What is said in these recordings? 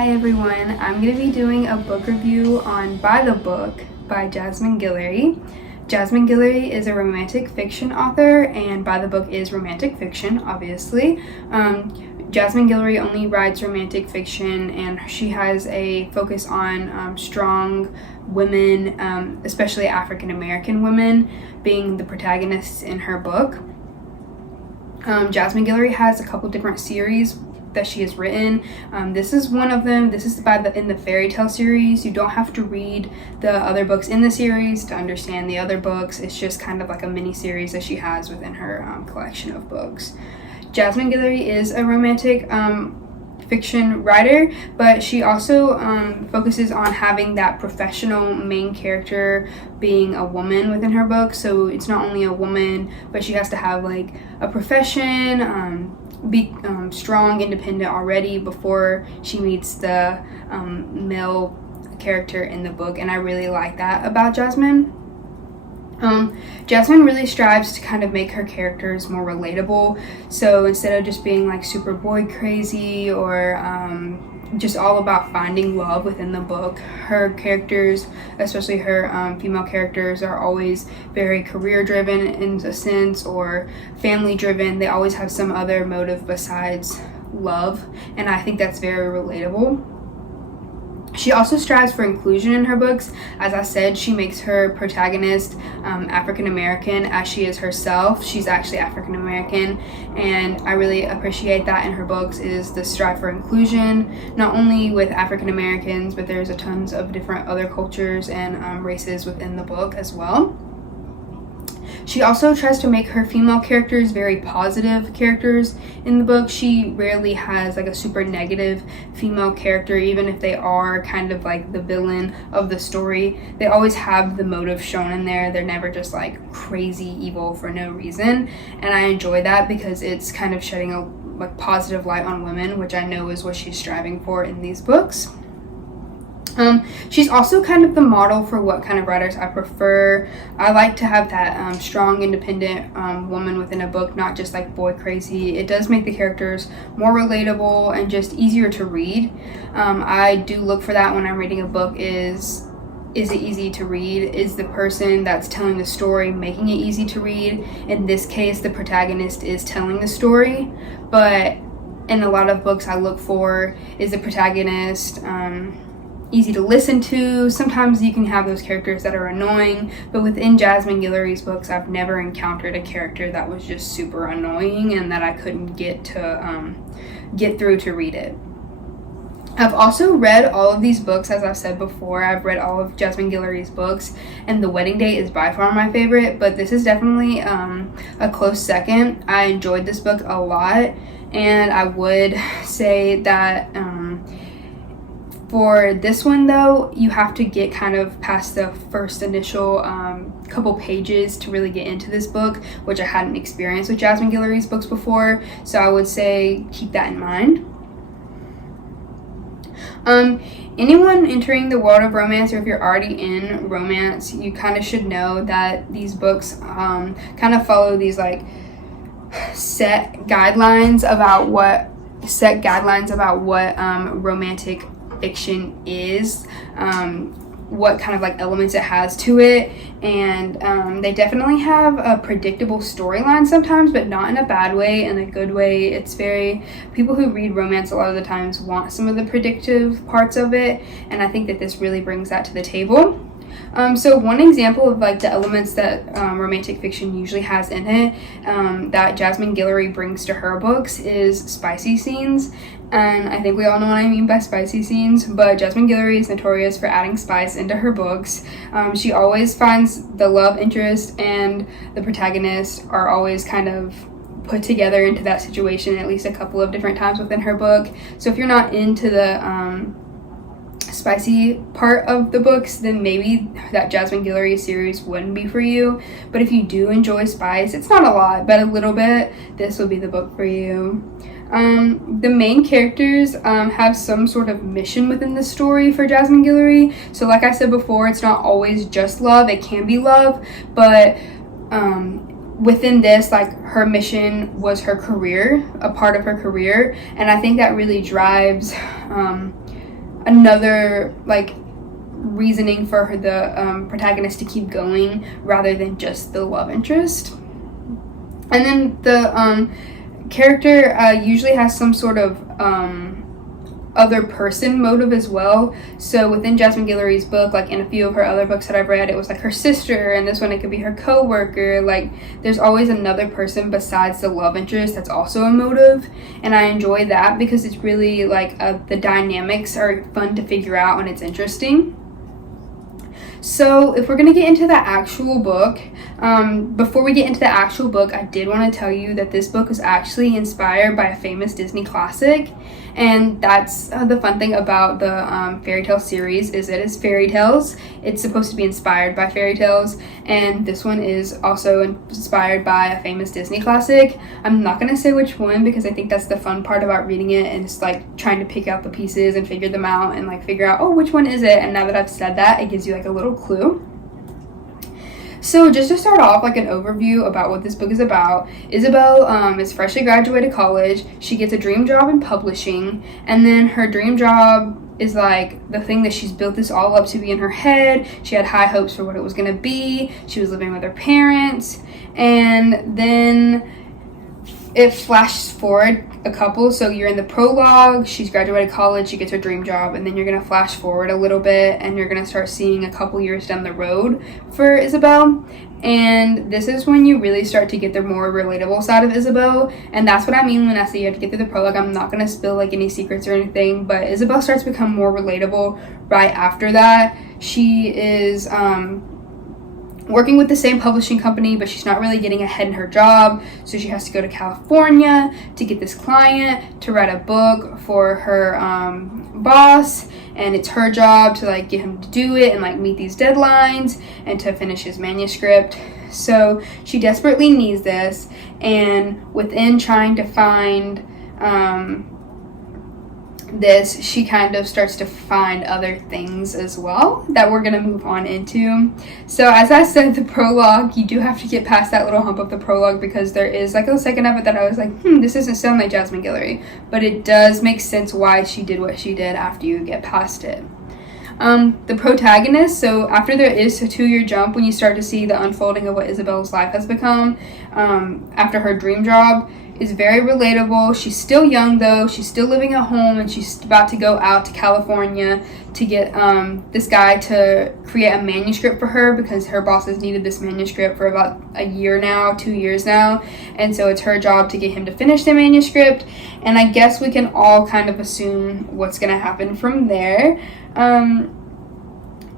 Hi everyone, I'm going to be doing a book review on By the Book by Jasmine Guillory. Jasmine Guillory is a romantic fiction author, and By the Book is romantic fiction, obviously. Jasmine Guillory only writes romantic fiction, and she has a focus on strong women, especially African American women, being the protagonists in her book. Jasmine Guillory has a couple different series that she has written. This is one of them. This is in the fairy tale series. You don't have to read the other books in the series to understand the other books. It's just kind of like a mini series that she has within her collection of books. Jasmine Guillory is a romantic fiction writer, but she also focuses on having that professional main character being a woman within her book. So it's not only a woman, but she has to have like a profession, be strong, independent already before she meets the male character in the book, and I really like that about Jasmine. Jasmine really strives to kind of make her characters more relatable, so instead of just being like super boy crazy or just all about finding love within the book, her characters, especially her female characters, are always very career driven in a sense, or family driven. They always have some other motive besides love, and I think that's very relatable. She also strives for inclusion in her books. As I said, she makes her protagonist African American as she is herself. She's actually African American, and I really appreciate that in her books, is the strive for inclusion, not only with African Americans, but there's a tons of different other cultures and races within the book as well. She also tries to make her female characters very positive characters in the book. She rarely has like a super negative female character, even if they are kind of like the villain of the story. They always have the motive shown in there. They're never just like crazy evil for no reason, and I enjoy that because it's kind of shedding a like positive light on women, which I know is what she's striving for in these books. She's also kind of the model for what kind of writers I prefer. I like to have that strong, independent woman within a book, not just like boy crazy. It does make the characters more relatable and just easier to read. I do look for that when I'm reading a book. Is it easy to read? Is the person that's telling the story making it easy to read? In this case, the protagonist is telling the story, but in a lot of books I look for, is the protagonist easy to listen to? Sometimes you can have those characters that are annoying, but within Jasmine Guillory's books, I've never encountered a character that was just super annoying and that I couldn't get through to read it. I've also read all of these books, as I've said before. I've read all of Jasmine Guillory's books, and The Wedding Date is by far my favorite, but this is definitely a close second. I enjoyed this book a lot, and I would say that for this one, though, you have to get kind of past the first initial couple pages to really get into this book, which I hadn't experienced with Jasmine Guillory's books before, so I would say keep that in mind. Anyone entering the world of romance, or if you're already in romance, you kind of should know that these books kind of follow these like set guidelines about what romantic fiction is, what kind of like elements it has to it, and they definitely have a predictable storyline sometimes, but not in a bad way, in a good way. It's very, people who read romance a lot of the times want some of the predictive parts of it, and I think that this really brings that to the table. So one example of like the elements that romantic fiction usually has in it, that Jasmine Guillory brings to her books, is spicy scenes. And I think we all know what I mean by spicy scenes, but Jasmine Guillory is notorious for adding spice into her books. She always finds the love interest and the protagonist are always kind of put together into that situation at least a couple of different times within her book. So if you're not into the spicy part of the books, then maybe that Jasmine Guillory series wouldn't be for you. But if you do enjoy spice, it's not a lot, but a little bit, this will be the book for you. The main characters have some sort of mission within the story for Jasmine Guillory. So like I said before, it's not always just love. It can be love, but within this, like, her mission was her career, a part of her career, and I think that really drives another like reasoning for the protagonist to keep going rather than just the love interest. And then the character usually has some sort of other person motive as well. So within Jasmine Guillory's book, like in a few of her other books that I've read, it was like her sister, and this one it could be her co-worker. Like there's always another person besides the love interest that's also a motive, and I enjoy that because it's really like the dynamics are fun to figure out and it's interesting. So if we're going to get into the actual book, before we get into the actual book, I did want to tell you that this book was actually inspired by a famous Disney classic. And that's the fun thing about the fairy tale series is it is fairy tales. It's supposed to be inspired by fairy tales. And this one is also inspired by a famous Disney classic. I'm not going to say which one because I think that's the fun part about reading it. And it's like trying to pick out the pieces and figure them out and like figure out, oh, which one is it? And now that I've said that, it gives you like a little clue. So just to start off, like an overview about what this book is about, Isabelle is freshly graduated college. She gets a dream job in publishing, and then her dream job is like the thing that she's built this all up to be in her head. She had high hopes for what it was going to be. She was living with her parents, and then it flashes forward a couple. So you're in the prologue, she's graduated college, she gets her dream job, and then you're going to flash forward a little bit and you're going to start seeing a couple years down the road for Isabelle. And this is when you really start to get the more relatable side of Isabelle. And that's what I mean when I say you have to get through the prologue. I'm not going to spill like any secrets or anything, but Isabelle starts to become more relatable right after that. She is working with the same publishing company, but she's not really getting ahead in her job, so she has to go to California to get this client to write a book for her boss, and it's her job to like get him to do it and like meet these deadlines and to finish his manuscript. So she desperately needs this, and within trying to find this, she kind of starts to find other things as well that we're going to move on into. So as I said, the prologue, you do have to get past that little hump of the prologue because there is like a second of it that I was like, this doesn't sound like Jasmine Guillory, but it does make sense why she did what she did after you get past it. The protagonist, so after there is a 2-year jump when you start to see the unfolding of what Isabelle's life has become after her dream job, is very relatable. She's still young though, she's still living at home, and she's about to go out to California to get this guy to create a manuscript for her because her boss has needed this manuscript for about a year now, 2 years now, and so it's her job to get him to finish the manuscript. And I guess we can all kind of assume what's going to happen from there.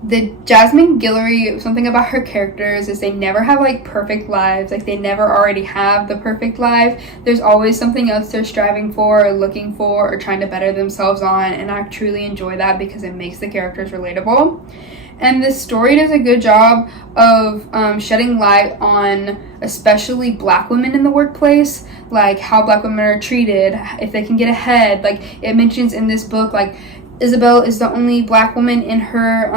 The Jasmine Guillory, something about her characters is they never have like perfect lives. Like they never already have the perfect life. There's always something else they're striving for or looking for or trying to better themselves on, and I truly enjoy that because it makes the characters relatable. And this story does a good job of shedding light on especially Black women in the workplace, like how Black women are treated, if they can get ahead. Like it mentions in this book, like Isabelle is the only Black woman in her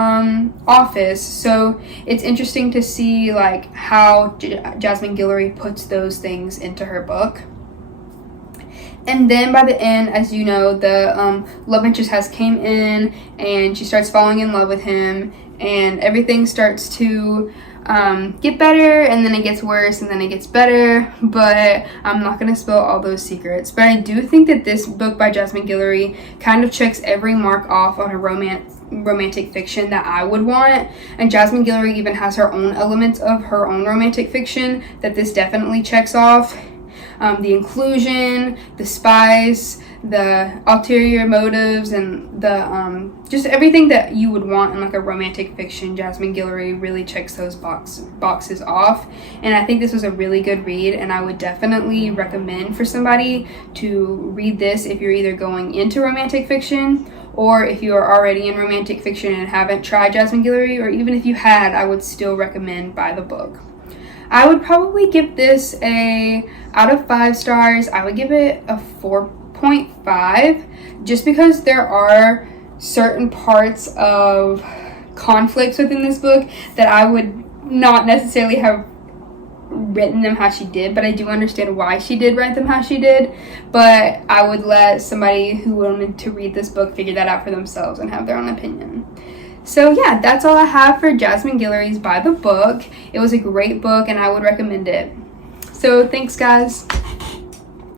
office, so it's interesting to see like how Jasmine Guillory puts those things into her book. And then by the end, as you know, the love interest has came in and she starts falling in love with him, and everything starts to get better, and then it gets worse, and then it gets better, but I'm not going to spill all those secrets. But I do think that this book by Jasmine Guillory kind of checks every mark off on a romantic fiction that I would want, and Jasmine Guillory even has her own elements of her own romantic fiction that this definitely checks off. The inclusion, the spice, the ulterior motives, and the just everything that you would want in like a romantic fiction. Jasmine Guillory really checks those boxes off, and I think this was a really good read, and I would definitely recommend for somebody to read this if you're either going into romantic fiction or if you are already in romantic fiction and haven't tried Jasmine Guillory, or even if you had, I would still recommend buy the book. I would probably give this out of 5 stars, I would give it a 4.5, just because there are certain parts of conflicts within this book that I would not necessarily have written them how she did, but I do understand why she did write them how she did. But I would let somebody who wanted to read this book figure that out for themselves and have their own opinion. So yeah, that's all I have for Jasmine Guillory's By the Book. It was a great book and I would recommend it. So thanks, guys.